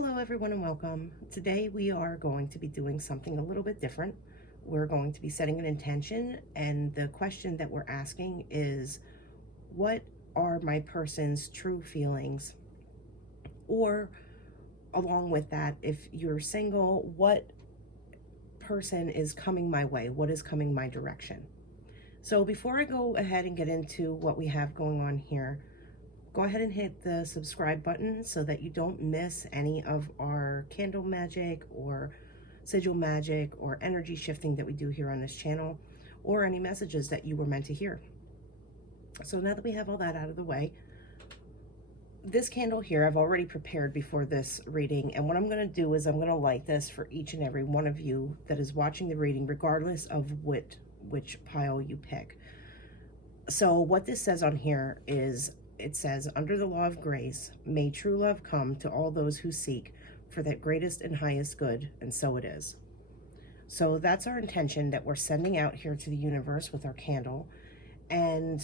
Hello everyone and welcome. Today we are going to be doing something a little bit different. We're going to be setting an intention, and the question that we're asking is, what are my person's true feelings? Or along with that, if you're single, what person is coming my way? What is coming my direction? So before I go ahead and get into what we have going on here, go ahead and hit the subscribe button so that you don't miss any of our candle magic or sigil magic or energy shifting that we do here on this channel, or any messages that you were meant to hear. So now that we have all that out of the way, this candle here I've already prepared before this reading, and what I'm going to do is I'm going to light this for each and every one of you that is watching the reading, regardless of which pile you pick. So what this says on here is, it says, under the law of grace, may true love come to all those who seek for that greatest and highest good, and so it is. So that's our intention that we're sending out here to the universe with our candle. And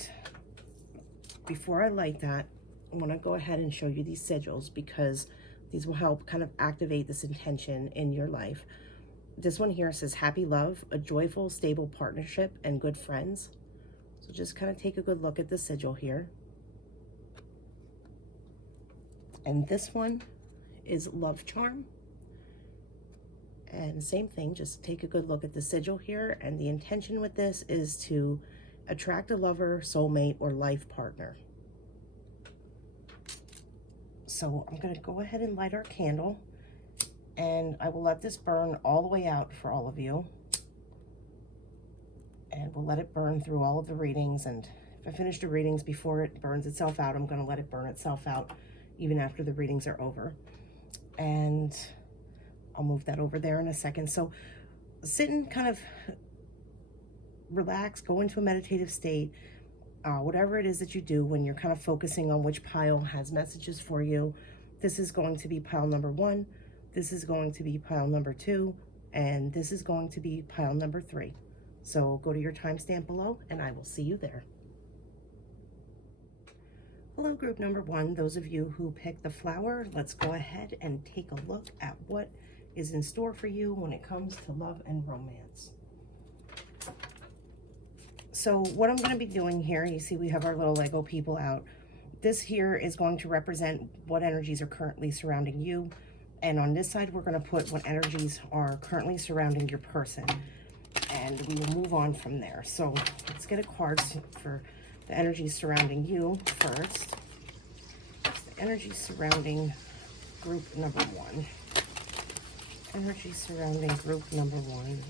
before I light that, I want to go ahead and show you these sigils, because these will help kind of activate this intention in your life. This one here says, happy love, a joyful, stable partnership, and good friends. So just kind of take a good look at the sigil here. And this one is love charm. And same thing, just take a good look at the sigil here. And the intention with this is to attract a lover, soulmate, or life partner. So I'm going to go ahead and light our candle, and I will let this burn all the way out for all of you. And we'll let it burn through all of the readings. And if I finish the readings before it burns itself out, I'm going to let it burn itself out even after the readings are over. And I'll move that over there in a second. So sit and kind of relax, go into a meditative state. Whatever it is that you do when you're kind of focusing on which pile has messages for you. This is going to be pile number 1. This is going to be pile number 2. And this is going to be pile number 3. So go to your timestamp below, and I will see you there. Hello, group number 1. Those of you who picked the flower, let's go ahead and take a look at what is in store for you when it comes to love and romance. So what I'm going to be doing here, you see we have our little Lego people out. This here is going to represent what energies are currently surrounding you. And on this side, we're going to put what energies are currently surrounding your person. And we will move on from there. So let's get a card for the energies surrounding you first. It's the energies surrounding group number 1. Energy surrounding group number 1.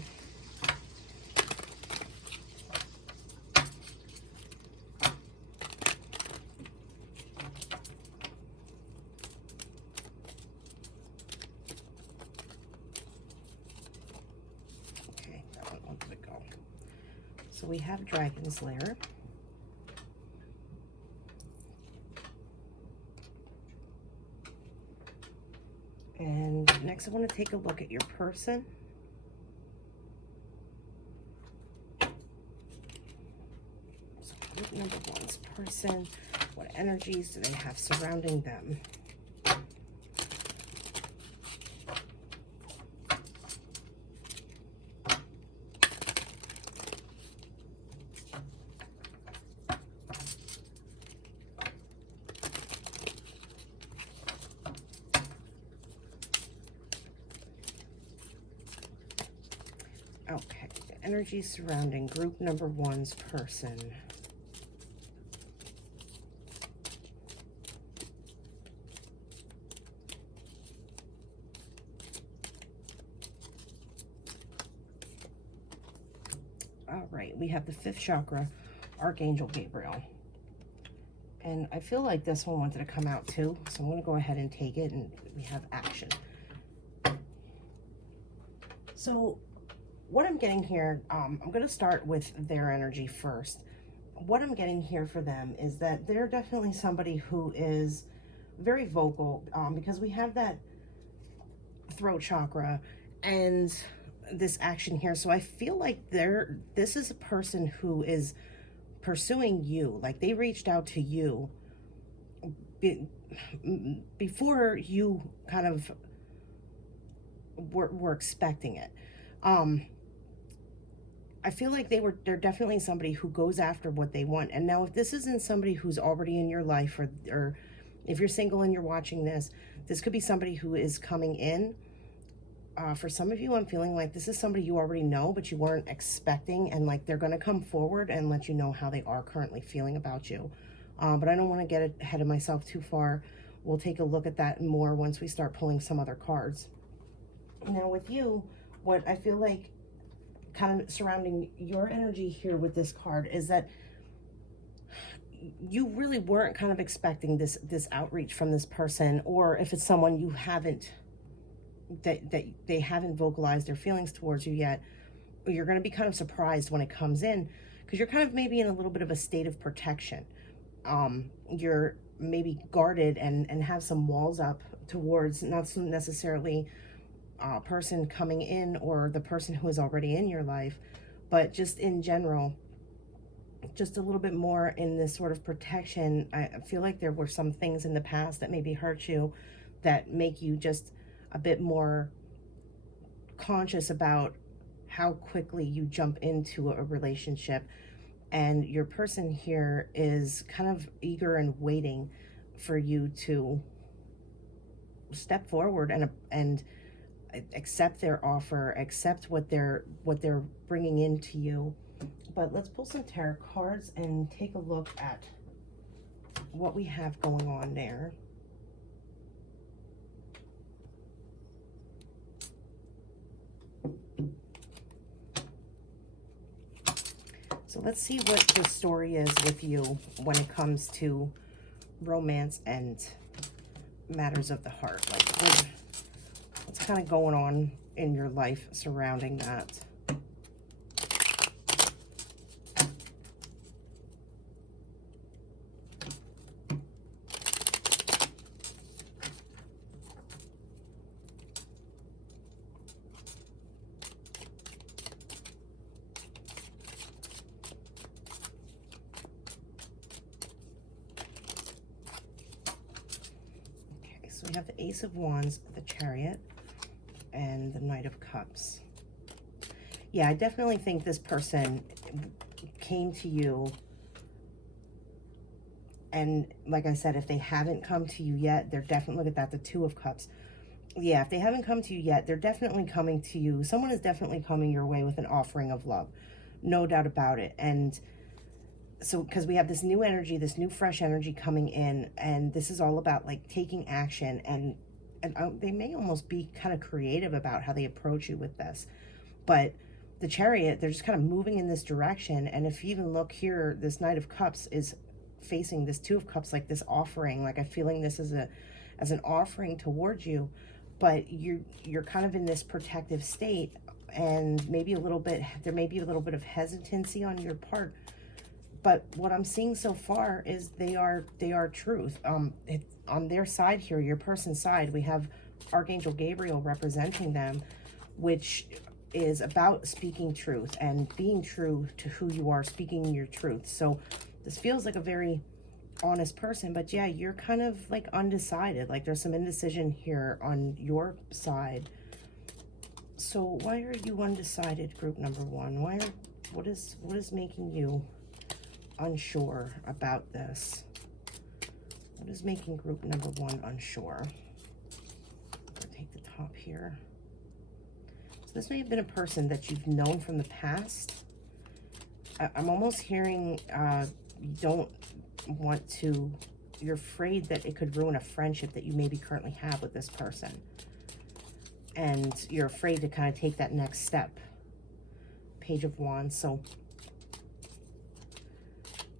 So we have Dragon's Lair. And next I want to take a look at your person. So group number 1's person, what energies do they have surrounding them? Okay, the energy surrounding group number 1's person. All right, we have the 5th chakra, Archangel Gabriel. And I feel like this one wanted to come out too, so I'm going to go ahead and take it, and we have action. So what I'm getting here, I'm going to start with their energy first. What I'm getting here for them is that they're definitely somebody who is very vocal, because we have that throat chakra and this action here. So I feel like this is a person who is pursuing you. Like they reached out to you before you kind of were expecting it. I feel like they're definitely somebody who goes after what they want. And now if this isn't somebody who's already in your life, or if you're single and you're watching this, this could be somebody who is coming in. For some of you, I'm feeling like this is somebody you already know, but you weren't expecting, and like they're going to come forward and let you know how they are currently feeling about you. But I don't want to get ahead of myself too far. We'll take a look at that more once we start pulling some other cards. Now with you, what I feel like kind of surrounding your energy here with this card is that you really weren't kind of expecting this outreach from this person, or if it's someone you haven't, that they haven't vocalized their feelings towards you yet, you're going to be kind of surprised when it comes in, because you're kind of maybe in a little bit of a state of protection. You're maybe guarded and have some walls up towards not so necessarily a person coming in or the person who is already in your life, but just in general, just a little bit more in this sort of protection. I feel like there were some things in the past that maybe hurt you, that make you just a bit more conscious about how quickly you jump into a relationship. And your person here is kind of eager and waiting for you to step forward and accept their offer, accept what they're bringing into you. But let's pull some tarot cards and take a look at what we have going on there. So let's see what the story is with you when it comes to romance and matters of the heart. Like, what's kind of going on in your life surrounding that? So we have the Ace of Wands, the Chariot, and the Knight of Cups. Yeah, I definitely think this person came to you, and like I said, if they haven't come to you yet, they're definitely, look at that, the Two of Cups. Yeah, if they haven't come to you yet, they're definitely coming to you. Someone is definitely coming your way with an offering of love, no doubt about it. And so, because we have this new energy, this new fresh energy coming in, and this is all about like taking action, and they may almost be kind of creative about how they approach you with this. But the Chariot, they're just kind of moving in this direction. And if you even look here, this Knight of Cups is facing this Two of Cups, like this offering, like I'm feeling this as an offering towards you. But you're kind of in this protective state, and maybe there may be a little bit of hesitancy on your part. But what I'm seeing so far is they are truth. On their side here, your person's side, we have Archangel Gabriel representing them, which is about speaking truth and being true to who you are, speaking your truth. So this feels like a very honest person, but yeah, you're kind of like undecided. Like there's some indecision here on your side. So why are you undecided, group number one? What is making you unsure about this? What is making group number one unsure? I'll take the top here. So this may have been a person that you've known from the past. I'm almost hearing you don't want to, you're afraid that it could ruin a friendship that you maybe currently have with this person. And you're afraid to kind of take that next step. Page of Wands. So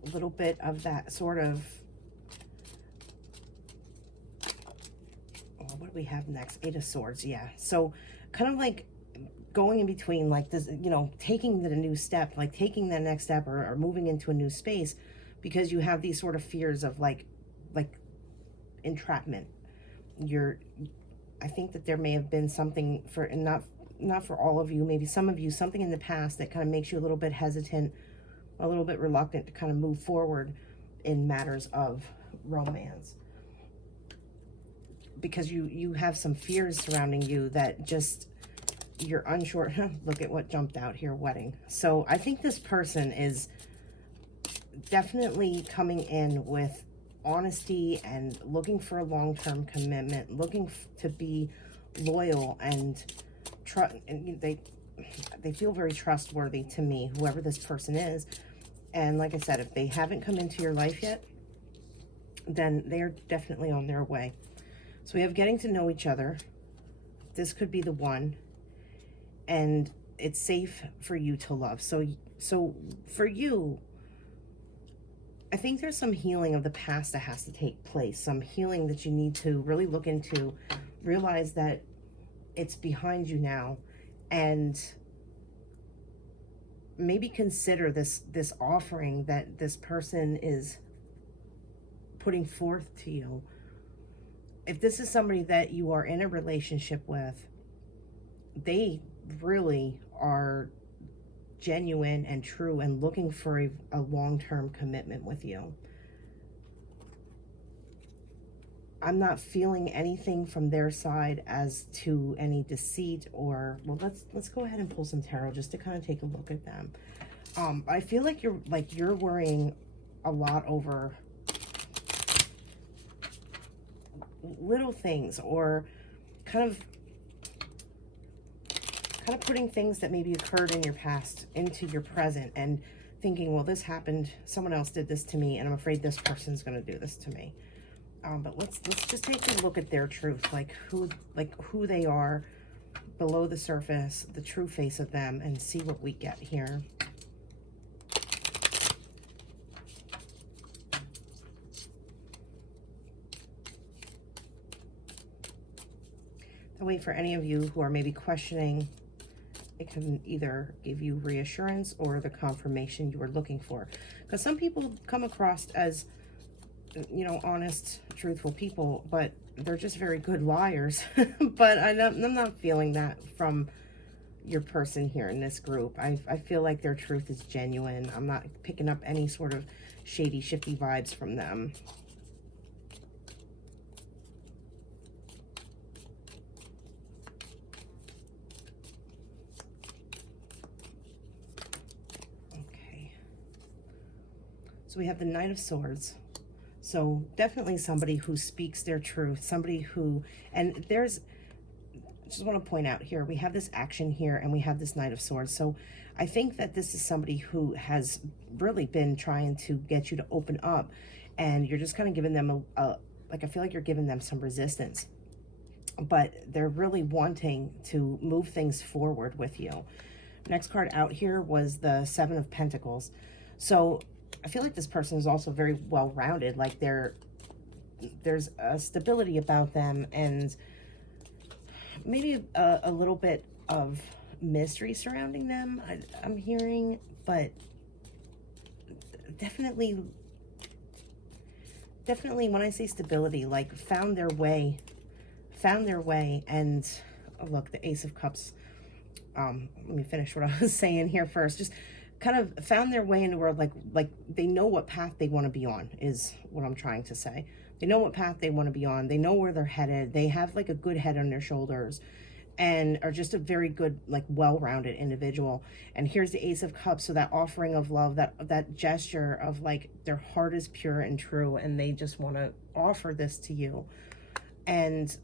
a little bit of that sort of, oh, what do we have next? Eight of Swords. Yeah. So kind of like going in between, like this, you know, taking the new step, like taking the next step, or moving into a new space, because you have these sort of fears of like entrapment. I think that there may have been something for, and not for all of you, maybe some of you, something in the past that kind of makes you a little bit hesitant, a little bit reluctant to kind of move forward in matters of romance. because you have some fears surrounding you that just, you're unsure. Look at what jumped out here, wedding. So I think this person is definitely coming in with honesty and looking for a long-term commitment, looking to be loyal and they feel very trustworthy to me, whoever this person is. And like I said, if they haven't come into your life yet, then they are definitely on their way. So we have getting to know each other. This could be the one, and it's safe for you to love. So for you, I think there's some healing of the past that has to take place, some healing that you need to really look into, realize that it's behind you now, and maybe consider this offering that this person is putting forth to you. If this is somebody that you are in a relationship with, they really are genuine and true and looking for a long-term commitment with you. I'm not feeling anything from their side as to any deceit or, well, let's go ahead and pull some tarot just to kind of take a look at them. I feel like you're worrying a lot over little things, or kind of putting things that maybe occurred in your past into your present and thinking, well, this happened, someone else did this to me, and I'm afraid this person's going to do this to me. But let's just take a look at their truth, like who they are below the surface, the true face of them, and see what we get here. That way, for any of you who are maybe questioning, it can either give you reassurance or the confirmation you were looking for. Because some people come across as, you know, honest, truthful people, but they're just very good liars. But I'm not feeling that from your person here in this group. I feel like their truth is genuine. I'm not picking up any sort of shady, shifty vibes from them. Okay. So we have the Knight of Swords. So definitely somebody who speaks their truth, somebody who, and there's, I just want to point out here, we have this action here and we have this Knight of Swords. So I think that this is somebody who has really been trying to get you to open up, and you're just kind of giving them like, I feel like you're giving them some resistance, but they're really wanting to move things forward with you. Next card out here was the Seven of Pentacles. So I feel like this person is also very well-rounded. Like there's a stability about them, and maybe a little bit of mystery surrounding them, I'm hearing, but definitely when I say stability, like found their way, and oh, look, the Ace of Cups. Let me finish what I was saying here first. Just kind of found their way in the world, like they know what path they want to be on, is what I'm trying to say. They know what path they want to be on. They know where they're headed. They have like a good head on their shoulders and are just a very good, like, well-rounded individual. And here's the Ace of Cups. So that offering of love, that gesture of like their heart is pure and true, and they just want to offer this to you. And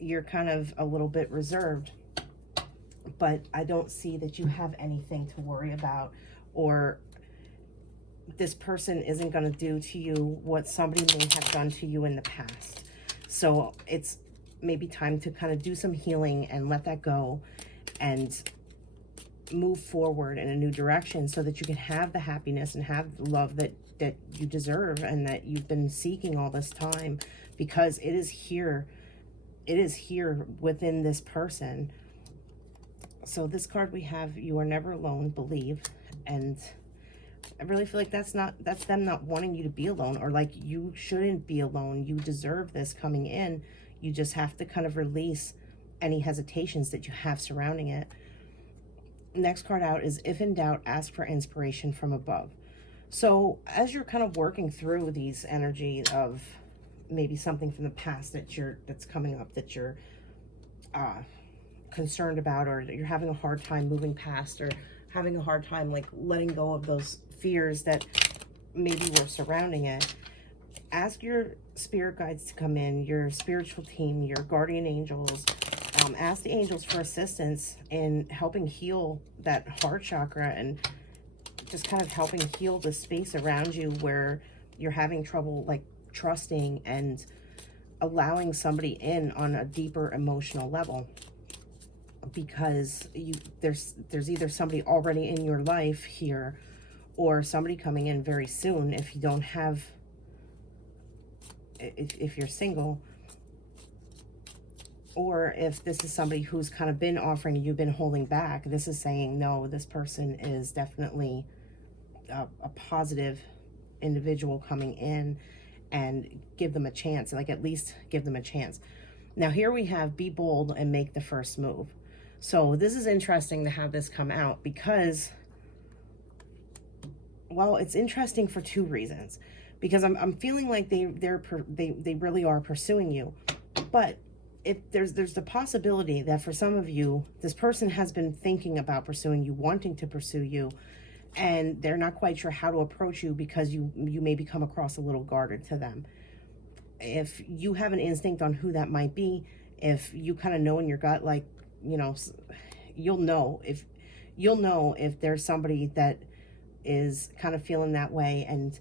you're kind of a little bit reserved, but I don't see that you have anything to worry about, or this person isn't going to do to you what somebody may have done to you in the past. So it's maybe time to kind of do some healing and let that go and move forward in a new direction, so that you can have the happiness and have the love that you deserve and that you've been seeking all this time, because it is here. It is here within this person. So this card we have, you are never alone, believe. And I really feel like that's them not wanting you to be alone, or like you shouldn't be alone. You deserve this coming in. You just have to kind of release any hesitations that you have surrounding it. Next card out is, if in doubt, ask for inspiration from above. So as you're kind of working through these energy of maybe something from the past that's coming up that you're concerned about, or that you're having a hard time moving past, or having a hard time like letting go of those fears that maybe were surrounding it. Ask your spirit guides to come in, your spiritual team, your guardian angels. Ask the angels for assistance in helping heal that heart chakra, and just kind of helping heal the space around you where you're having trouble like trusting and allowing somebody in on a deeper emotional level. Because there's either somebody already in your life here, or somebody coming in very soon if you don't have, if you're single, or if this is somebody who's kind of been offering, you've been holding back. This is saying, no, this person is definitely a positive individual coming in, and give them a chance, like at least give them a chance. Now here we have be bold and make the first move. So this is interesting to have this come out, because, well, it's interesting for two reasons. Because I'm feeling like they really are pursuing you, but if there's the possibility that for some of you, this person has been thinking about pursuing you, wanting to pursue you, and they're not quite sure how to approach you because you maybe come across a little guarded to them. If you have an instinct on who that might be, if you kind of know in your gut, like, you know, you'll know if there's somebody that is kind of feeling that way, and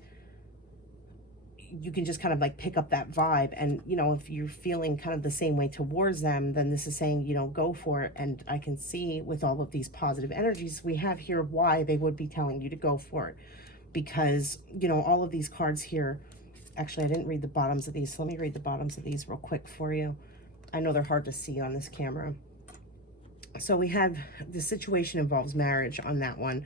you can just kind of like pick up that vibe. And, you know, if you're feeling kind of the same way towards them, then this is saying, you know, go for it. And I can see with all of these positive energies we have here why they would be telling you to go for it. Because, you know, all of these cards here, actually, I didn't read the bottoms of these. So let me read the bottoms of these real quick for you. I know they're hard to see on this camera. So we have the situation involves marriage on that one.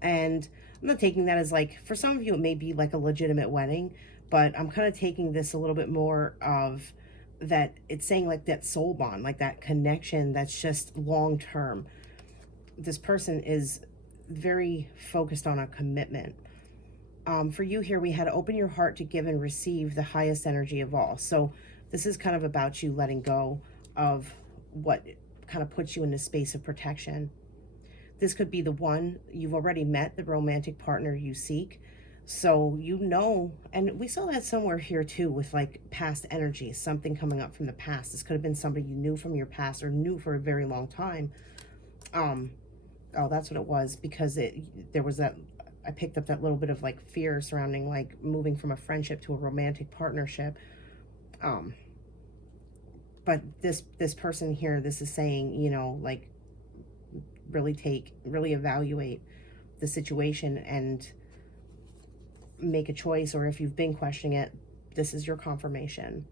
And I'm not taking that as like, for some of you, it may be like a legitimate wedding, but I'm kind of taking this a little bit more of that. It's saying like that soul bond, like that connection that's just long term. This person is very focused on a commitment. For you here, we had to open your heart to give and receive the highest energy of all. So this is kind of about you letting go of what kind of puts you in a space of protection. This could be the one you've already met, the romantic partner you seek. So, you know, and we saw that somewhere here too with like past energy, something coming up from the past. This could have been somebody you knew from your past or knew for a very long time. Oh, that's what it was, because there was that, I picked up that little bit of like fear surrounding like moving from a friendship to a romantic partnership. But this person here, this is saying, you know, like really evaluate the situation and make a choice. Or if you've been questioning it, this is your confirmation.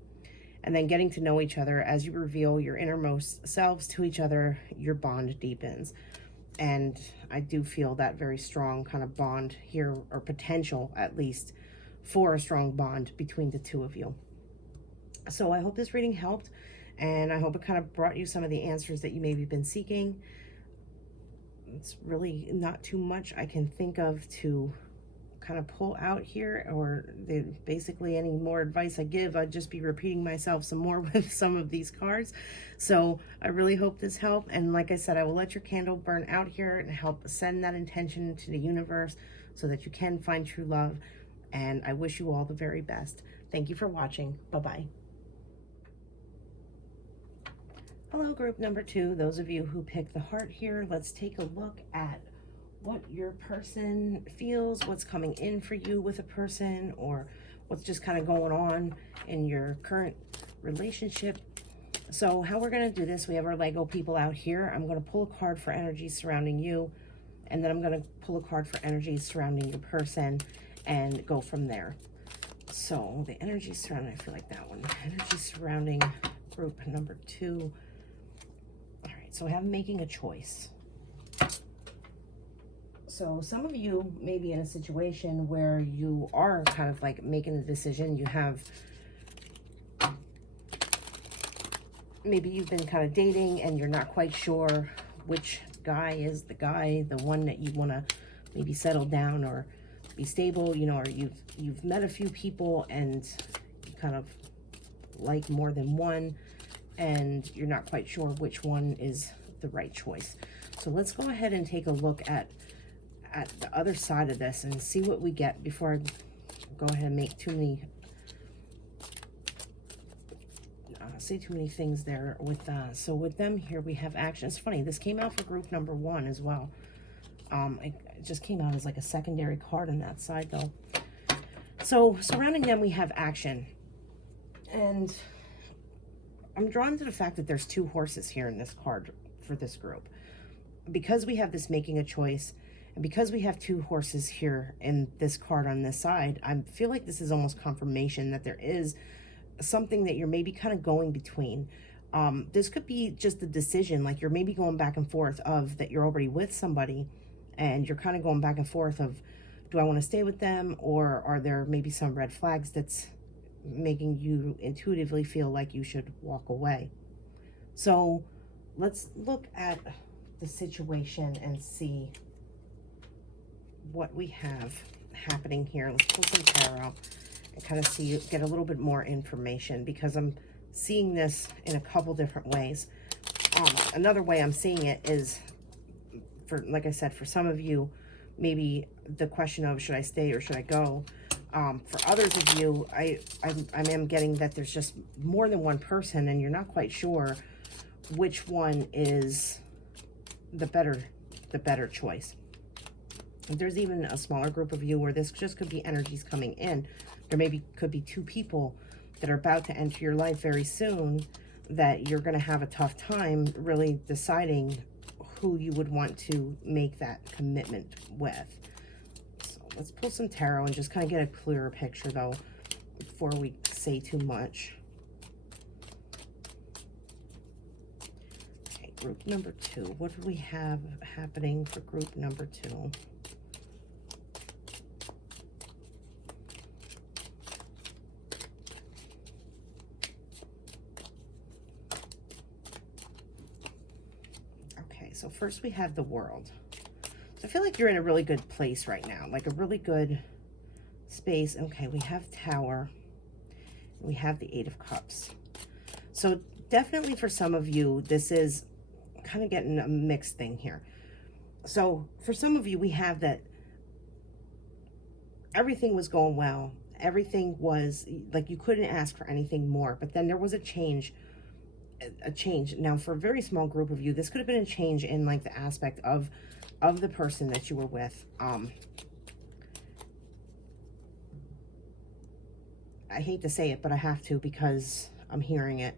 And then getting to know each other as you reveal your innermost selves to each other, your bond deepens. And I do feel that very strong kind of bond here, or potential at least for a strong bond between the two of you. So I hope this reading helped, and I hope it kind of brought you some of the answers that you maybe been seeking. It's really not too much I can think of to kind of pull out here, or basically any more advice I give, I'd just be repeating myself some more with some of these cards. So I really hope this helped. And like I said, I will let your candle burn out here and help send that intention to the universe so that you can find true love. And I wish you all the very best. Thank you for watching. Bye-bye. Hello, group number 2. Those of you who picked the heart here, let's take a look at what your person feels, what's coming in for you with a person, or what's just kind of going on in your current relationship. So how we're going to do this, we have our Lego people out here. I'm going to pull a card for energies surrounding you, and then I'm going to pull a card for energies surrounding your person and go from there. So the energies surrounding, I feel like that one, energies surrounding group number 2. All right, so I have making a choice. So some of you may be in a situation where you are kind of like making a decision. You have, maybe you've been kind of dating and you're not quite sure which guy is the guy, the one that you want to maybe settle down or be stable, you know, or you've met a few people and you kind of like more than one, and you're not quite sure which one is the right choice. So let's go ahead and take a look at the other side of this and see what we get before I go ahead and make too many say too many things there with so with them here we have action. It's funny, this came out for group number 1 as well. It just came out as like a secondary card on that side though. So surrounding them we have action, and I'm drawn to the fact that there's 2 horses here in this card for this group, because we have this making a choice, and because we have 2 horses here in this card on this side. I feel like this is almost confirmation that there is something that you're maybe kind of going between. This could be just a decision, like you're maybe going back and forth of that you're already with somebody, and you're kind of going back and forth of, do I want to stay with them, or are there maybe some red flags that's making you intuitively feel like you should walk away? So let's look at the situation and see what we have happening here. Let's pull some tarot and kind of see, get a little bit more information, because I'm seeing this in a couple different ways. Another way I'm seeing it is, for, like I said, for some of you, maybe the question of should I stay or should I go? For others of you, I am getting that there's just more than one person, and you're not quite sure which one is the better choice. There's even a smaller group of you where this just could be energies coming in. There maybe could be 2 people that are about to enter your life very soon that you're going to have a tough time really deciding who you would want to make that commitment with. So let's pull some tarot and just kind of get a clearer picture though before we say too much. Okay, group number 2. What do we have happening for group number 2? So first we have the World. So I feel like you're in a really good place right now, like a really good space. Okay, we have Tower. We have the 8 of Cups. So definitely for some of you, this is kind of getting a mixed thing here. So for some of you, we have that everything was going well. Everything was like you couldn't ask for anything more, but then there was a change. Now for a very small group of you, this could have been a change in like the aspect of the person that you were with. I hate to say it, but I have to because I'm hearing it.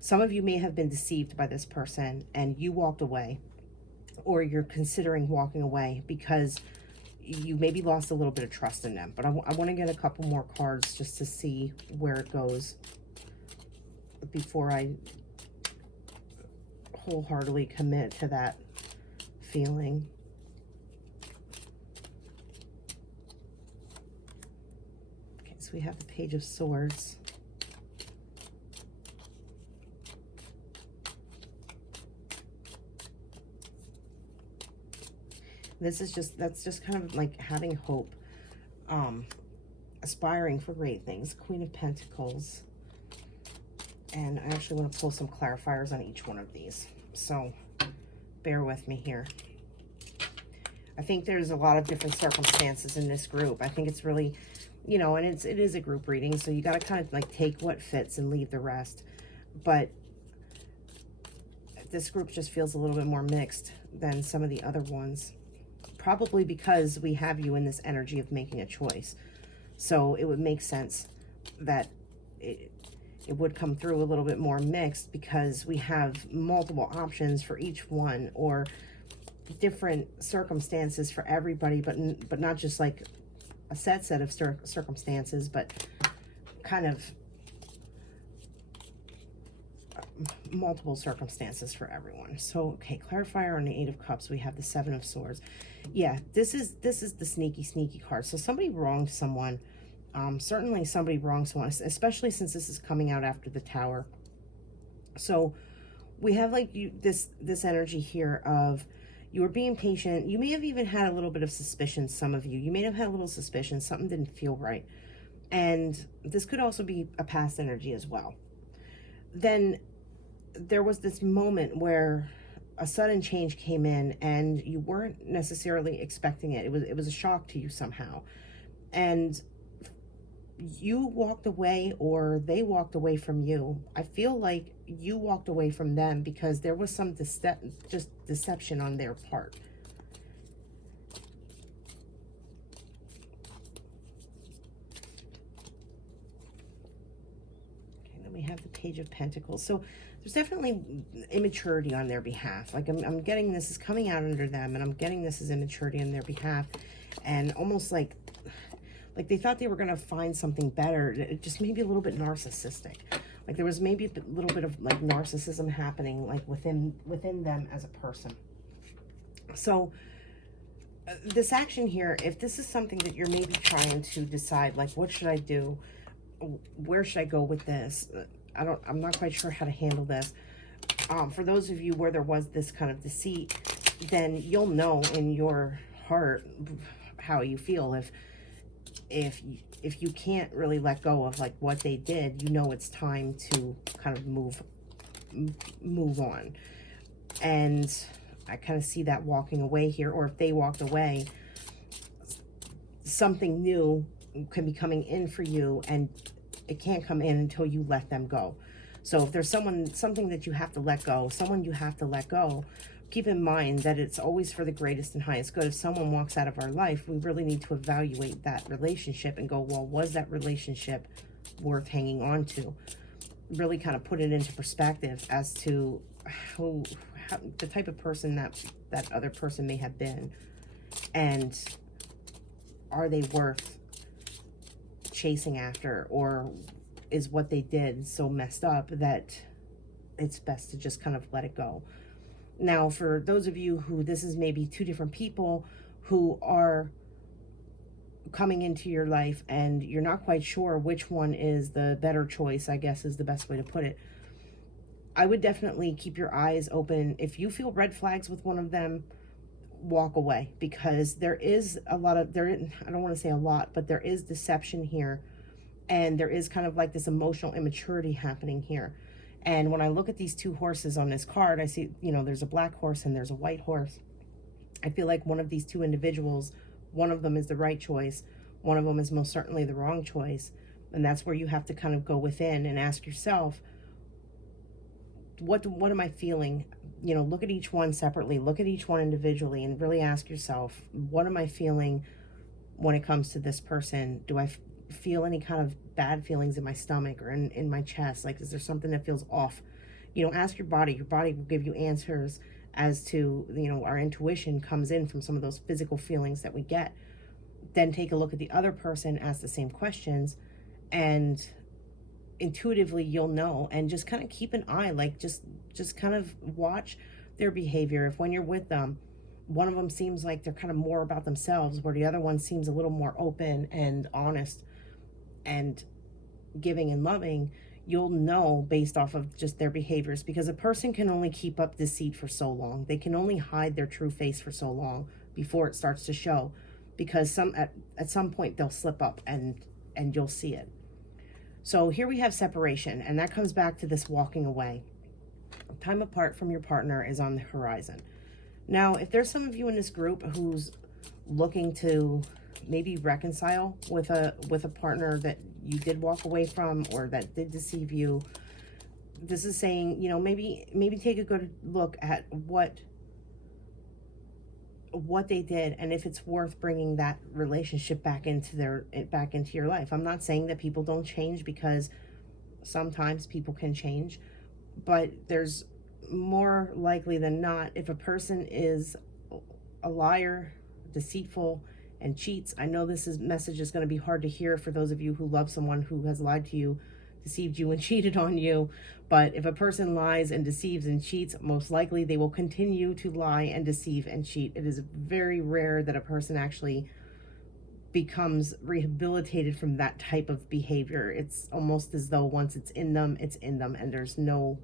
Some of you may have been deceived by this person and you walked away, or you're considering walking away because you maybe lost a little bit of trust in them. But I want to get a couple more cards just to see where it goes before I wholeheartedly commit to that feeling. Okay, so we have the Page of Swords. This is just, that's just kind of like having hope, aspiring for great things. Queen of Pentacles. And I actually want to pull some clarifiers on each one of these. So bear with me here. I think there's a lot of different circumstances in this group. I think it's really, you know, and it is a group reading, so you got to kind of like take what fits and leave the rest. But this group just feels a little bit more mixed than some of the other ones. Probably because we have you in this energy of making a choice. So it would make sense that it would come through a little bit more mixed, because we have multiple options for each one, or different circumstances for everybody, but not just like a set of circumstances, but kind of multiple circumstances for everyone. So okay, clarifier on the 8 of Cups. We have the 7 of Swords. Yeah, this is the sneaky card. So somebody wronged someone. Certainly somebody wronged someone, especially since this is coming out after the Tower. So we have like this energy here of you were being patient. You may have even had a little bit of suspicion. Some of you may have had a little suspicion. Something didn't feel right. And this could also be a past energy as well. Then there was this moment where a sudden change came in and you weren't necessarily expecting it. It was a shock to you somehow. And you walked away, or they walked away from you. I feel like you walked away from them because there was some deception on their part. Okay, then we have the Page of Pentacles. So there's definitely immaturity on their behalf. Like I'm getting this is coming out under them, and I'm getting this as immaturity on their behalf, and almost like they thought they were going to find something better. It just maybe a little bit narcissistic. Like there was maybe a little bit of like narcissism happening like within them as a person. So this action here, if this is something that you're maybe trying to decide, like what should I do? Where should I go with this? I'm not quite sure how to handle this. For those of you where there was this kind of deceit, then you'll know in your heart how you feel. If you can't really let go of like what they did, you know it's time to kind of move on. And I kind of see that walking away here, or if they walked away, something new can be coming in for you, and it can't come in until you let them go. So if there's something that you have to let go, someone you have to let go, keep in mind that it's always for the greatest and highest good. If someone walks out of our life, we really need to evaluate that relationship and go, well, was that relationship worth hanging on to? Really kind of put it into perspective as to how the type of person that other person may have been, and are they worth chasing after, or is what they did so messed up that it's best to just kind of let it go. Now, for those of you who this is maybe two different people who are coming into your life and you're not quite sure which one is the better choice, I guess is the best way to put it, I would definitely keep your eyes open. If you feel red flags with one of them, walk away, because there is a lot of, I don't want to say a lot, but there is deception here, and there is kind of like this emotional immaturity happening here. And when I look at these two horses on this card, I see, there's a black horse and there's a white horse. I feel like one of these two individuals, one of them is the right choice, one of them is most certainly the wrong choice. And that's where you have to kind of go within and ask yourself, what am I feeling? Look at each one separately, look at each one individually, and really ask yourself, what am I feeling when it comes to this person? Do I feel any kind of bad feelings in my stomach or in my chest? Like, is there something that feels off? Ask your body. Your body will give you answers as to, our intuition comes in from some of those physical feelings that we get. Then take a look at the other person, ask the same questions, and intuitively you'll know. And just kind of keep an eye, like just kind of watch their behavior. If when you're with them, one of them seems like they're kind of more about themselves, where the other one seems a little more open and honest and giving and loving, you'll know based off of just their behaviors, because a person can only keep up deceit for so long. They can only hide their true face for so long before it starts to show, because at some point they'll slip up and you'll see it. So here we have separation, and that comes back to this walking away. Time apart from your partner is on the horizon. Now, if there's some of you in this group who's looking to maybe reconcile with a partner that you did walk away from or that did deceive you, this is saying, maybe take a good look at what they did, and if it's worth bringing that relationship back into your life. I'm not saying that people don't change, because sometimes people can change, but there's more likely than not, if a person is a liar, deceitful, and cheats. I know this message is going to be hard to hear for those of you who love someone who has lied to you, deceived you, and cheated on you. But if a person lies and deceives and cheats, most likely they will continue to lie and deceive and cheat. It is very rare that a person actually becomes rehabilitated from that type of behavior. It's almost as though once it's in them, and there's no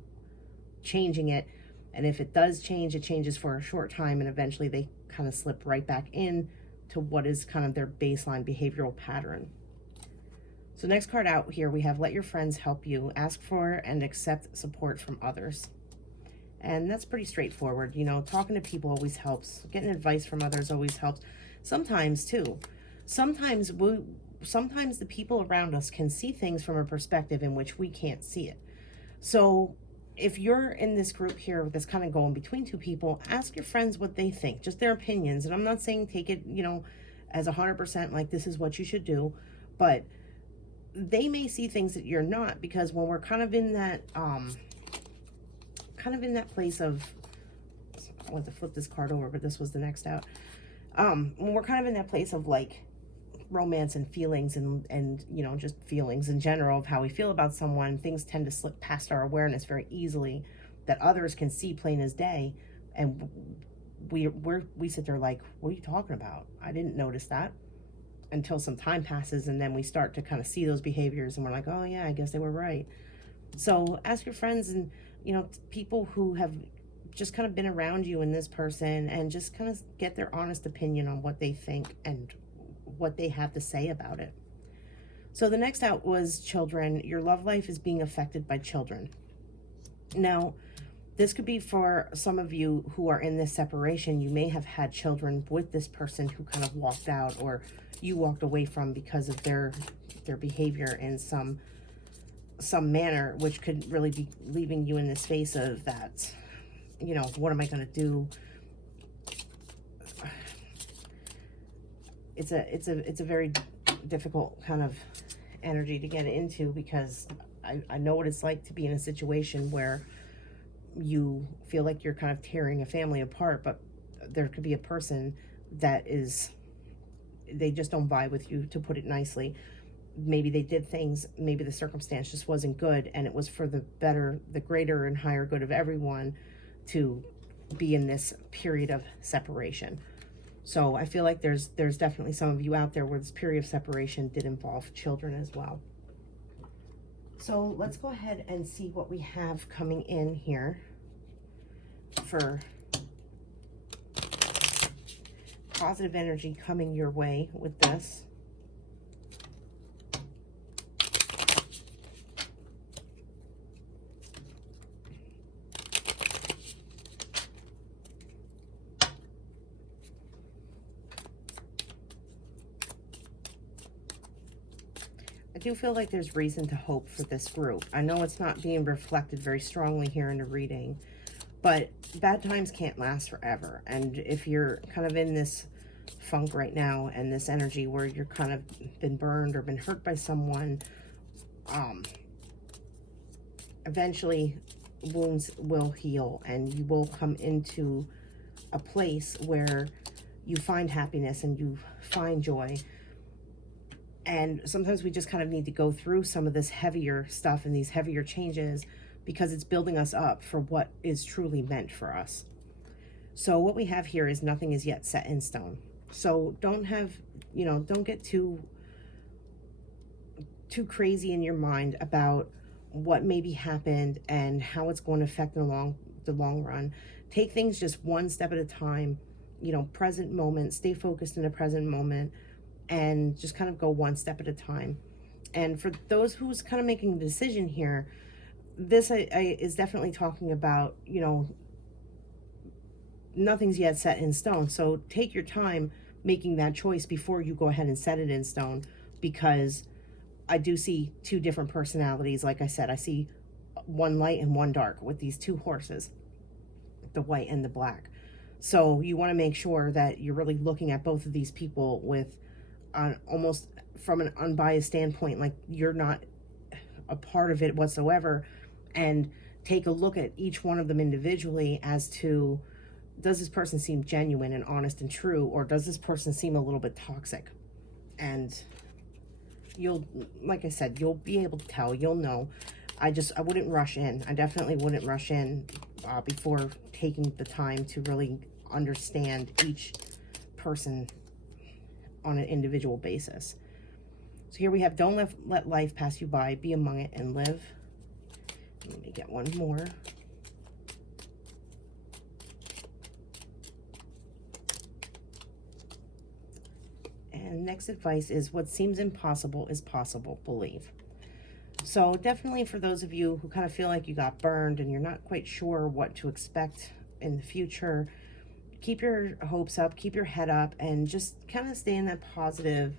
changing it. And if it does change, it changes for a short time, and eventually they kind of slip right back in to what is kind of their baseline behavioral pattern. So next card out here, we have let your friends help you. Ask for and accept support from others. And that's pretty straightforward. You know, talking to people always helps. Getting advice from others always helps. Sometimes too. Sometimes the people around us can see things from a perspective in which we can't see it. So if you're in this group here that's kind of going between two people, ask your friends what they think, just their opinions. And I'm not saying take it, you know, as 100% like this is what you should do, but they may see things that you're not, because when we're kind of in that place of, I want to flip this card over, but this was the next out. When we're kind of in that place of like romance and feelings and you know, just feelings in general of how we feel about someone, things tend to slip past our awareness very easily that others can see plain as day, and we sit there like, what are you talking about? I didn't notice that, until some time passes, and then we start to kind of see those behaviors and we're like, oh yeah, I guess they were right. So ask your friends and, you know, people who have just kind of been around you and this person, and just kind of get their honest opinion on what they think and what they have to say about it. So the next out was children. Your love life is being affected by children. Now, this could be for some of you who are in this separation. You may have had children with this person who kind of walked out, or you walked away from because of their behavior in some manner, which could really be leaving you in the space of that, you know, what am I going to do? It's a very difficult kind of energy to get into, because I know what it's like to be in a situation where you feel like you're kind of tearing a family apart, but there could be a person that is, they just don't vibe with you, to put it nicely. Maybe they did things, maybe the circumstance just wasn't good, and it was for the better, the greater and higher good of everyone to be in this period of separation. So I feel like there's definitely some of you out there where this period of separation did involve children as well. So let's go ahead and see what we have coming in here for positive energy coming your way with this. I do feel like there's reason to hope for this group. I know it's not being reflected very strongly here in the reading, but bad times can't last forever. And if you're kind of in this funk right now and this energy where you're kind of been burned or been hurt by someone, eventually wounds will heal and you will come into a place where you find happiness and you find joy. And sometimes we just kind of need to go through some of this heavier stuff and these heavier changes, because it's building us up for what is truly meant for us. So what we have here is nothing is yet set in stone. So don't have, you know, don't get too crazy in your mind about what maybe happened and how it's going to affect the long run. Take things just one step at a time, you know, present moment, stay focused in the present moment, and just kind of go one step at a time. And for those who's kind of making the decision here, this is definitely talking about, you know, nothing's yet set in stone. So take your time making that choice before you go ahead and set it in stone, because I do see two different personalities. Like I said, I see one light and one dark with these two horses, the white and the black. So you want to make sure that you're really looking at both of these people with almost from an unbiased standpoint, like you're not a part of it whatsoever, and take a look at each one of them individually as to, does this person seem genuine and honest and true, or does this person seem a little bit toxic? And you'll, like I said, you'll be able to tell, you'll know. I wouldn't rush in. I definitely wouldn't rush in before taking the time to really understand each person on an individual basis. So here we have, don't let life pass you by, be among it and live. Let me get one more. And next advice is what seems impossible is possible, believe. So definitely for those of you who kind of feel like you got burned and you're not quite sure what to expect in the future, keep your hopes up, keep your head up, and just kind of stay in that positive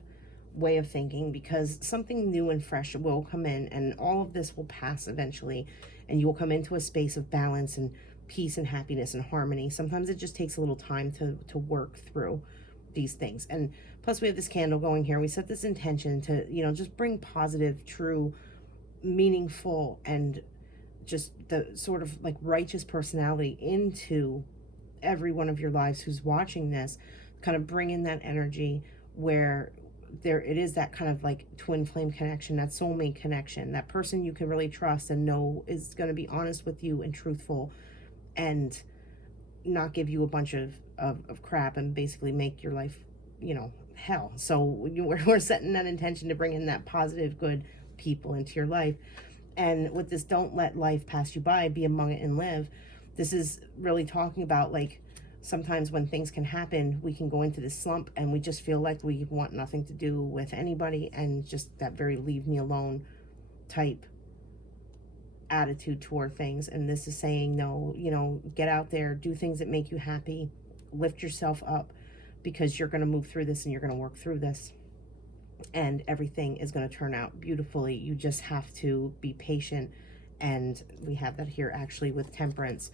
way of thinking, because something new and fresh will come in, and all of this will pass eventually, and you will come into a space of balance and peace and happiness and harmony. Sometimes it just takes a little time to work through these things. And plus we have this candle going here. We set this intention to, you know, just bring positive, true, meaningful, and just the sort of like righteous personality into every one of your lives who's watching this. Kind of bring in that energy where there it is, that kind of like twin flame connection, that soulmate connection, that person you can really trust and know is going to be honest with you and truthful and not give you a bunch of crap and basically make your life, you know, hell. So we're setting that intention to bring in that positive, good people into your life. And with this, don't let life pass you by, be among it and live. This is really talking about, like, sometimes when things can happen, we can go into this slump and we just feel like we want nothing to do with anybody, and just that very leave me alone type attitude toward things. And this is saying, no, you know, get out there, do things that make you happy, lift yourself up, because you're going to move through this and you're going to work through this, and everything is going to turn out beautifully. You just have to be patient, and we have that here actually with temperance.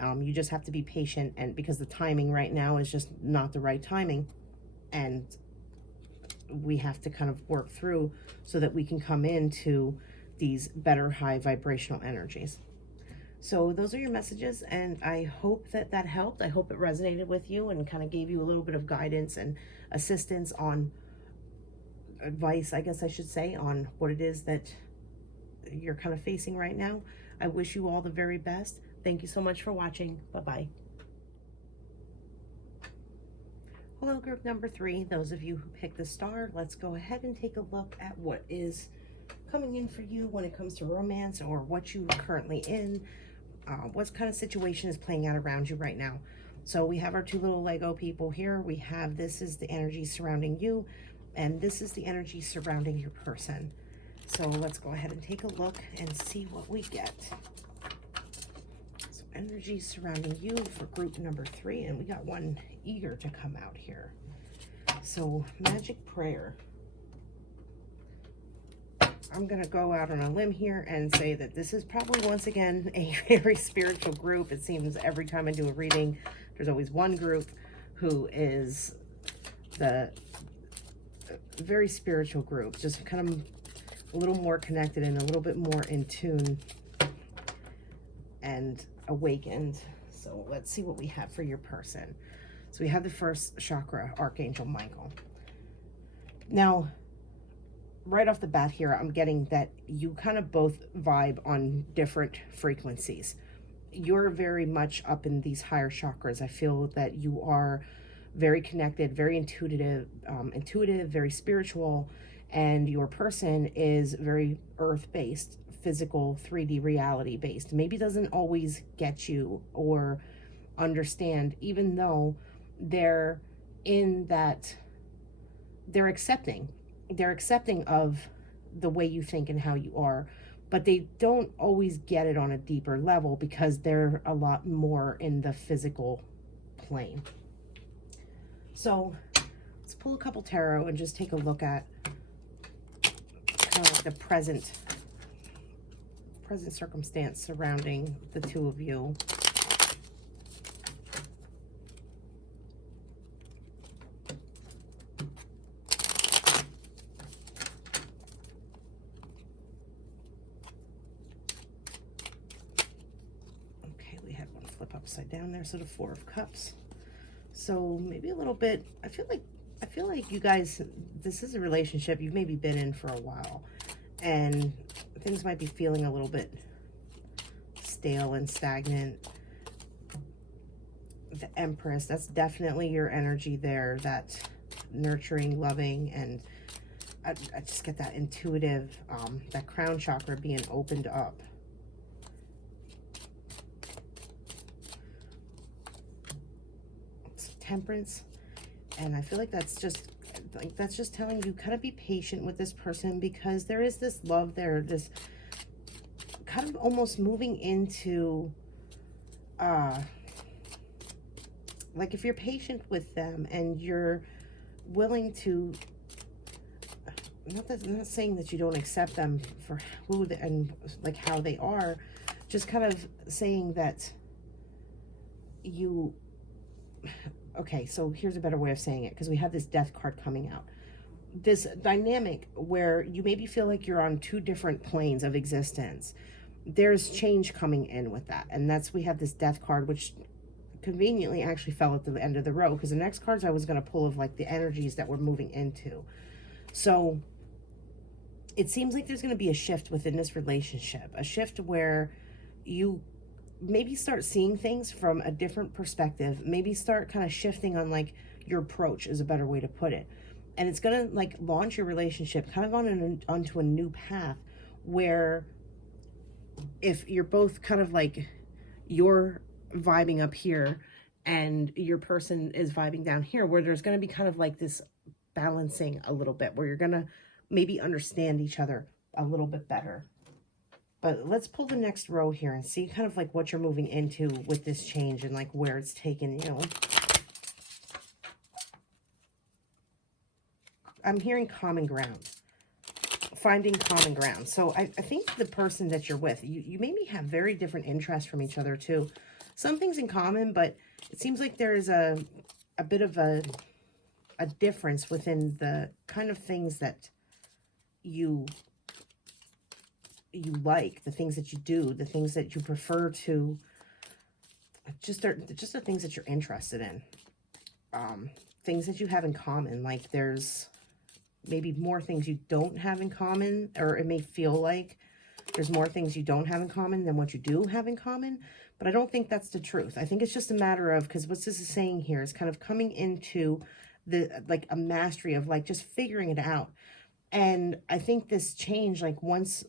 You just have to be patient, and because the timing right now is just not the right timing, and we have to kind of work through so that we can come into these better high vibrational energies. So those are your messages, and I hope that that helped. I hope it resonated with you and kind of gave you a little bit of guidance and assistance on advice, I guess I should say, on what it is that you're kind of facing right now. I wish you all the very best. Thank you so much for watching. Bye-bye. Hello, group number 3. Those of you who picked the star, let's go ahead and take a look at what is coming in for you when it comes to romance, or what you are currently in. What kind of situation is playing out around you right now. So we have our 2 little Lego people here. We have, this is the energy surrounding you, and this is the energy surrounding your person. So let's go ahead and take a look and see what we get. So energy surrounding you for group number 3, and we got one eager to come out here. So magic prayer. I'm going to go out on a limb here and say that this is probably, once again, a very spiritual group. It seems every time I do a reading, there's always one group who is the very spiritual group, just kind of a little more connected and a little bit more in tune and awakened. So let's see what we have for your person. So we have the first chakra, Archangel Michael. Now, right off the bat here, I'm getting that you kind of both vibe on different frequencies. You're very much up in these higher chakras. I feel that you are very connected, very intuitive, very spiritual, and your person is very earth-based, physical, 3D reality-based. Maybe doesn't always get you or understand, even though they're in that, they're accepting of the way you think and how you are, but they don't always get it on a deeper level because they're a lot more in the physical plane. So let's pull a couple tarot and just take a look at kind of like the present circumstance surrounding the 2 of you. Upside down there, so the 4 of Cups. So maybe a little bit, I feel like you guys, this is a relationship you've maybe been in for a while, and things might be feeling a little bit stale and stagnant. The Empress, that's definitely your energy there, that nurturing, loving, and I just get that intuitive, that crown chakra being opened up. Temperance, and I feel like that's just like that's just telling you kind of be patient with this person, because there is this love there, this kind of almost moving into like if you're patient with them and you're willing to, I'm not saying that you don't accept them for who and like how they are, just kind of saying that you, okay, so here's a better way of saying it, because we have this death card coming out. This dynamic where you maybe feel like you're on two different planes of existence. There's change coming in with that. And that's, we have this death card, which conveniently actually fell at the end of the row, because the next cards I was going to pull of like the energies that we're moving into. So it seems like there's going to be a shift within this relationship, a shift where you maybe start seeing things from a different perspective, maybe start kind of shifting on like your approach is a better way to put it. And it's going to like launch your relationship kind of onto a new path, where if you're both kind of like, you're vibing up here and your person is vibing down here, where there's going to be kind of like this balancing a little bit, where you're going to maybe understand each other a little bit better. But let's pull the next row here and see kind of like what you're moving into with this change and like where it's taken, you know. I'm hearing common ground, finding common ground. So I think the person that you're with, you maybe have very different interests from each other too. Some things in common, but it seems like there's a bit of a difference within the kind of things that you like, the things that you do, the things that you prefer to, just the things that you're interested in, things that you have in common. Like there's maybe more things you don't have in common, or it may feel like there's more things you don't have in common than what you do have in common, but I don't think that's the truth. I think it's just a matter of, because what this is saying here is kind of coming into the, like a mastery of like just figuring it out. And I think this change, like once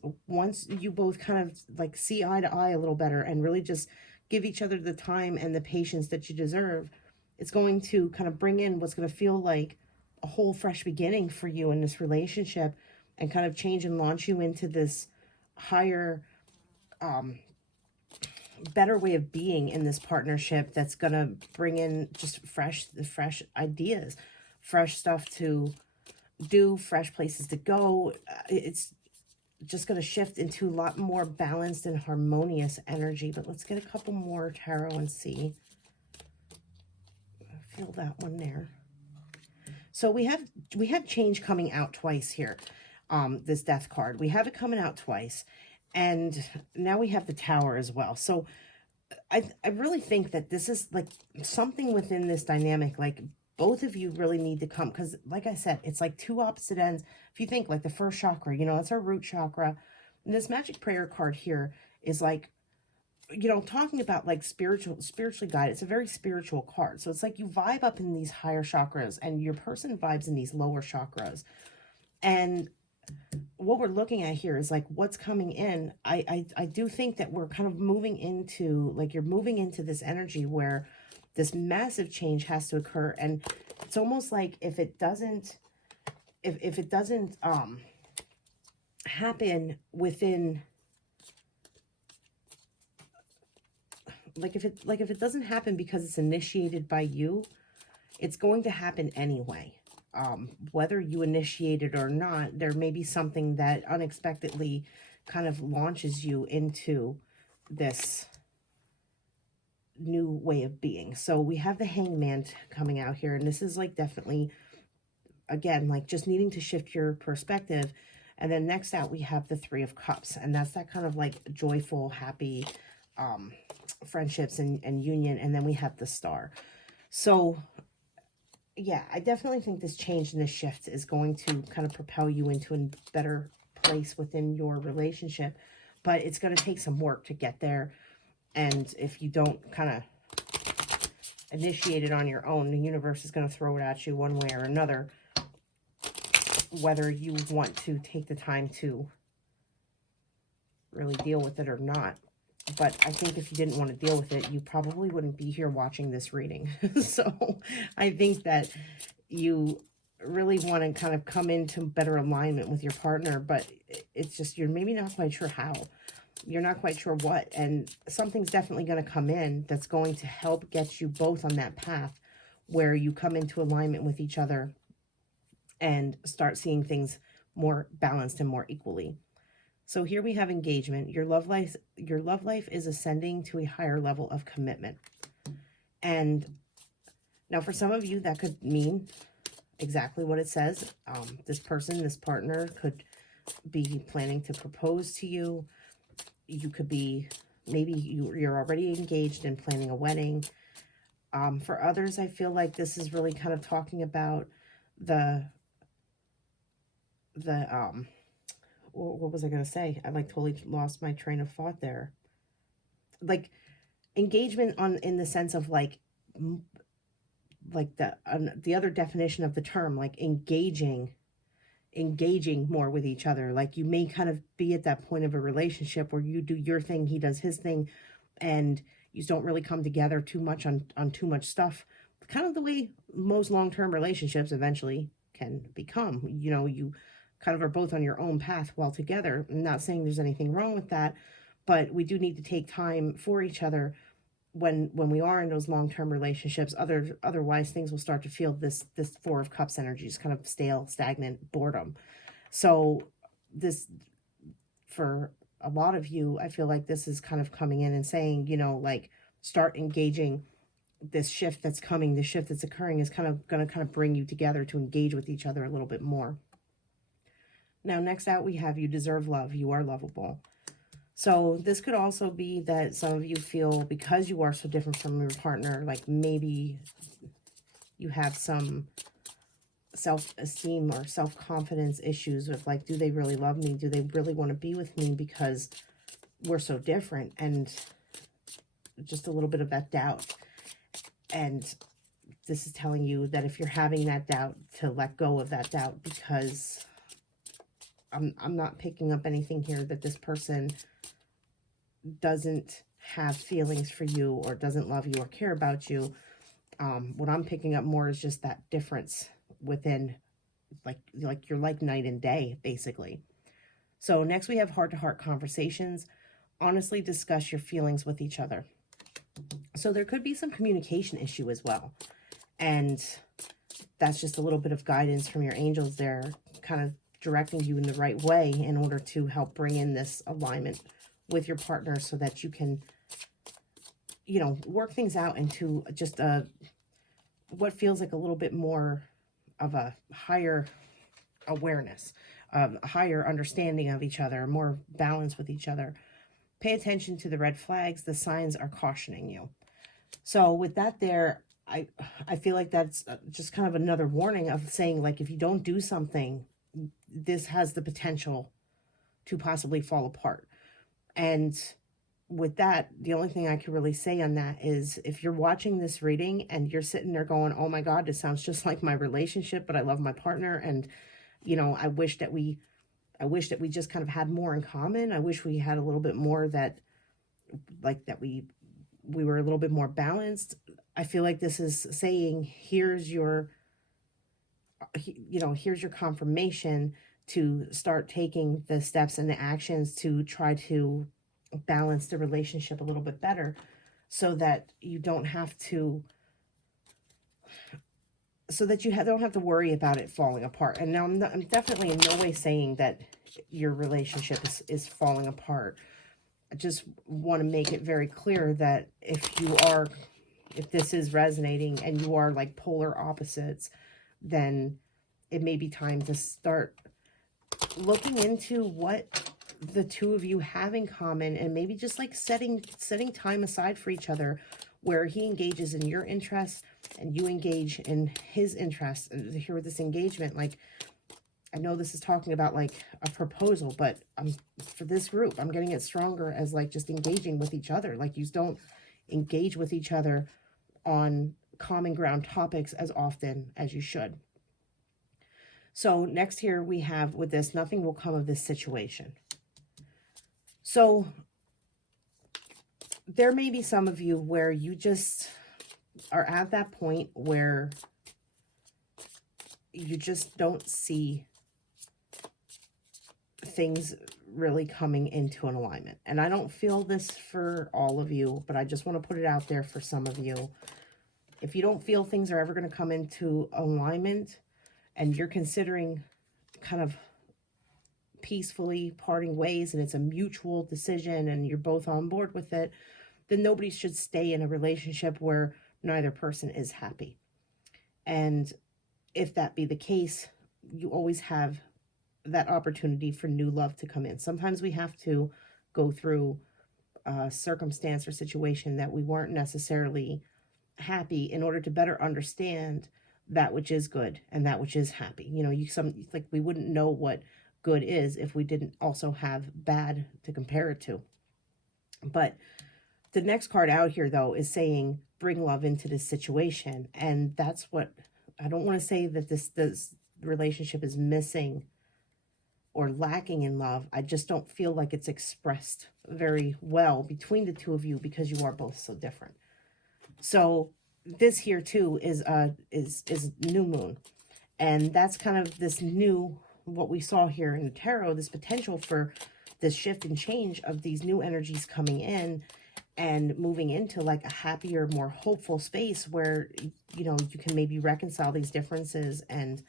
you both kind of like see eye to eye a little better and really just give each other the time and the patience that you deserve, it's going to kind of bring in what's going to feel like a whole fresh beginning for you in this relationship, and kind of change and launch you into this higher, better way of being in this partnership, that's going to bring in just fresh ideas, fresh stuff to do, fresh places to go. It's just going to shift into a lot more balanced and harmonious energy. But let's get a couple more tarot and see. Feel that one there. So we have change coming out twice here. This death card, we have it coming out twice, and now we have the Tower as well. So I really think that this is like something within this dynamic, like both of you really need to come, because like I said, it's like two opposite ends. If you think like the first chakra, you know, that's our root chakra. And this magic prayer card here is like, you know, talking about like spiritually guided. It's a very spiritual card. So it's like you vibe up in these higher chakras and your person vibes in these lower chakras. And what we're looking at here is like what's coming in. I do think that we're kind of moving into, like you're moving into this energy where this massive change has to occur. And it's almost like if it doesn't happen within, like if it doesn't happen because it's initiated by you, it's going to happen anyway. Whether you initiate it or not, there may be something that unexpectedly kind of launches you into this new way of being. So we have the Hangman coming out here, and this is like definitely, again, like just needing to shift your perspective. And then next out we have the Three of Cups, and that's that kind of like joyful, happy friendships and union. And then we have the Star. So yeah, I definitely think this change and this shift is going to kind of propel you into a better place within your relationship, but it's going to take some work to get there. And if you don't kind of initiate it on your own, the universe is going to throw it at you one way or another, whether you want to take the time to really deal with it or not. But I think if you didn't want to deal with it, you probably wouldn't be here watching this reading. So I think that you really want to kind of come into better alignment with your partner, but it's just you're maybe not quite sure how. You're not quite sure what, and something's definitely going to come in that's going to help get you both on that path where you come into alignment with each other and start seeing things more balanced and more equally. So here we have engagement. Your love life is ascending to a higher level of commitment. And now for some of you, that could mean exactly what it says. This person, this partner could be planning to propose to you. You could be, maybe you're already engaged and planning a wedding. For others, I feel like this is really kind of talking about what was I going to say? I like totally lost my train of thought there. Like engagement in the sense of like the other definition of the term, like engaging more with each other. Like you may kind of be at that point of a relationship where you do your thing, he does his thing, and you don't really come together too much on too much stuff. Kind of the way most long-term relationships eventually can become. You know, you kind of are both on your own path while together. I'm not saying there's anything wrong with that, but we do need to take time for each other when we are in those long-term relationships. Otherwise things will start to feel this Four of Cups energy, just kind of stale, stagnant, boredom. So this, for a lot of you, I feel like this is kind of coming in and saying, you know, like start engaging. This shift that's coming, the shift that's occurring is kind of going to kind of bring you together to engage with each other a little bit more. Now, next out, we have you deserve love. You are lovable. So this could also be that some of you feel, because you are so different from your partner, like maybe you have some self-esteem or self-confidence issues with like, do they really love me? Do they really want to be with me because we're so different? And just a little bit of that doubt. And this is telling you that if you're having that doubt, to let go of that doubt, because I'm not picking up anything here that this person doesn't have feelings for you or doesn't love you or care about you. What I'm picking up more is just that difference within, like you're like night and day, basically. So next we have heart-to-heart conversations. Honestly discuss your feelings with each other. So there could be some communication issue as well. And that's just a little bit of guidance from your angels there, kind of directing you in the right way in order to help bring in this alignment with your partner so that you can, you know, work things out into just what feels like a little bit more of a higher awareness, a higher understanding of each other, more balance with each other. Pay attention to the red flags. The signs are cautioning you. So with that there, I feel like that's just kind of another warning of saying, like, if you don't do something, this has the potential to possibly fall apart. And with that, the only thing I can really say on that is, if you're watching this reading and you're sitting there going, oh my God, this sounds just like my relationship, but I love my partner, and, you know, I wish that we just kind of had more in common. I wish we had a little bit more that, like, that we were a little bit more balanced. I feel like this is saying, here's your confirmation to start taking the steps and the actions to try to balance the relationship a little bit better, so that you don't have to, don't have to worry about it falling apart. And now I'm definitely in no way saying that your relationship is falling apart. I just want to make it very clear that if this is resonating and you are like polar opposites, then it may be time to start looking into what the two of you have in common, and maybe just like setting time aside for each other, where he engages in your interests and you engage in his interests. And here with this engagement, like, I know this is talking about like a proposal, but for this group, I'm getting it stronger as like just engaging with each other. Like, you don't engage with each other on common ground topics as often as you should. So next here we have, with this, nothing will come of this situation. So there may be some of you where you just are at that point where you just don't see things really coming into an alignment. And I don't feel this for all of you, but I just want to put it out there for some of you. If you don't feel things are ever going to come into alignment and you're considering kind of peacefully parting ways and it's a mutual decision and you're both on board with it, then nobody should stay in a relationship where neither person is happy. And if that be the case, you always have that opportunity for new love to come in. Sometimes we have to go through a circumstance or situation that we weren't necessarily happy in order to better understand that which is good and that which is happy. You know, like we wouldn't know what good is if we didn't also have bad to compare it to. But the next card out here, though, is saying bring love into this situation. And that's what, I don't want to say that this relationship is missing or lacking in love. I just don't feel like it's expressed very well between the two of you because you are both so different. So this here too is new moon. And that's kind of this new, what we saw here in the tarot, this potential for this shift and change of these new energies coming in and moving into like a happier, more hopeful space where, you know, you can maybe reconcile these differences and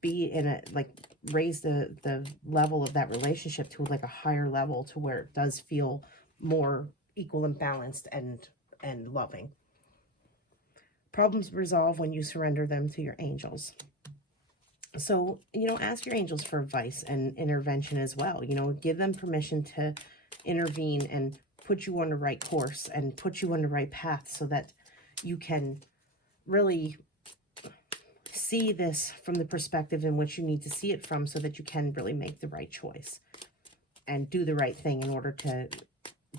be in a, like, raise the level of that relationship to like a higher level to where it does feel more equal and balanced and loving. Problems resolve when you surrender them to your angels. So, you know, ask your angels for advice and intervention as well. You know, give them permission to intervene and put you on the right course and put you on the right path so that you can really see this from the perspective in which you need to see it from so that you can really make the right choice and do the right thing in order to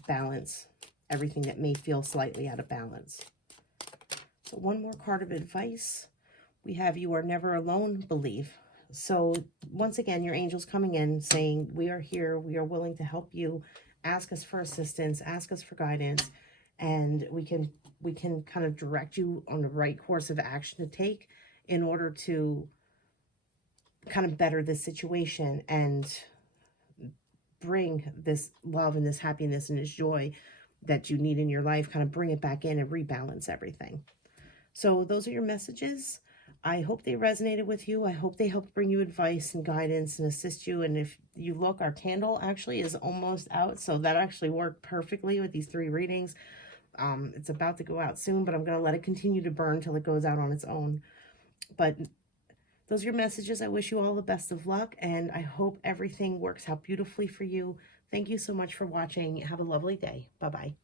balance everything that may feel slightly out of balance. So one more card of advice. We have you are never alone, believe. So once again, your angels coming in saying, we are here, we are willing to help you, ask us for assistance, ask us for guidance, and we can kind of direct you on the right course of action to take in order to kind of better this situation and bring this love and this happiness and this joy that you need in your life, kind of bring it back in and rebalance everything. So those are your messages. I hope they resonated with you. I hope they helped bring you advice and guidance and assist you. And if you look, our candle actually is almost out. So that actually worked perfectly with these 3 readings. It's about to go out soon, but I'm going to let it continue to burn till it goes out on its own. But those are your messages. I wish you all the best of luck, and I hope everything works out beautifully for you. Thank you so much for watching. Have a lovely day. Bye-bye.